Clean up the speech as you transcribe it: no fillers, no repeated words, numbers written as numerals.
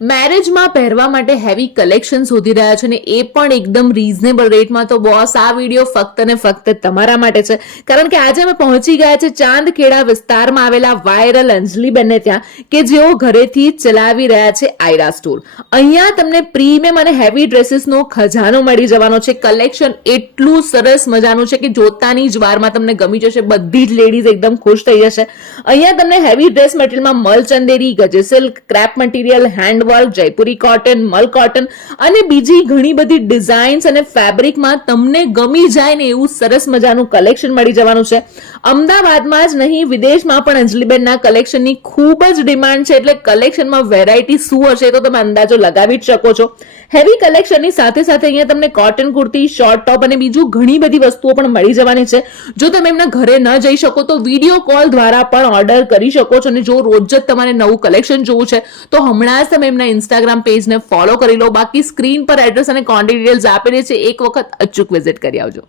મેરેજમાં પહેરવા માટે હેવી કલેક્શન શોધી રહ્યા છો ને એ પણ એકદમ રીઝનેબલ રેટમાં, તો બોસ આ વિડીયો ફક્ત ને ફક્ત તમારા માટે છે. કારણ કે આજે અમે પહોંચી ગયા છે ચાંદખેડા વિસ્તારમાં આવેલા વાયરલ અંજલિબેનને ત્યાં, કે જેઓ ઘરેથી ચલાવી રહ્યા છે આયરા સ્ટોર. અહીંયા તમને પ્રીમિયમ અને હેવી ડ્રેસીસનો ખજાનો મળી જવાનો છે. કલેક્શન એટલું સરસ મજાનું છે કે જોતાની જ વારમાં તમને ગમી જશે. બધી જ લેડીઝ એકદમ ખુશ થઈ જશે. અહીંયા તમને હેવી ડ્રેસ મટીરિયલમાં મલ ચંદેરી, ગજે silk, crepe material, hand work, Jaipuri cotton, મલ કોટન અને બીજી ઘણી બધી ડિઝાઇન્સ અને ફેબ્રિકમાં તમને ગમી જાય ને એવું સરસ મજાનું કલેક્શન મળી જવાનું છે. અમદાવાદમાં જ નહીં, વિદેશમાં પણ અંજલિબેનના કલેક્શનની ખૂબ જ ડિમાન્ડ છે. એટલે કલેક્શનમાં વેરાયટી શું હશે તો તમે અંદાજો લગાવી જ શકો છો. હેવી કલેક્શનની સાથે સાથે અહીંયા તમને કોટન કુર્તી, શોર્ટ ટોપ અને બીજું ઘણી બધી વસ્તુઓ પણ મળી જવાની છે. જો તમે એમના ઘરે ન જઈ શકો તો વિડીયો કોલ દ્વારા પણ ઓર્ડર કરી શકો છો. અને જો રોજ જ તમારે નવું કલેક્શન જોવું છે તો હમણાં જ તમે એમના ઇન્સ્ટાગ્રામ પેજને ફોલો કરી લો. બાકી સ્ક્રીન પર એડ્રેસ અને કોન્ટેક્ટ ડિટેલ્સ આપેલી છે, એક વખત અચૂક વિઝિટ કરી આવજો.